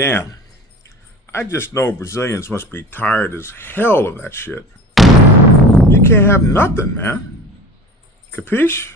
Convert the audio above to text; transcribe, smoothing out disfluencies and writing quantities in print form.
Damn. I just know Brazilians must be tired as hell of that shit. You can't have nothing, man. Capiche?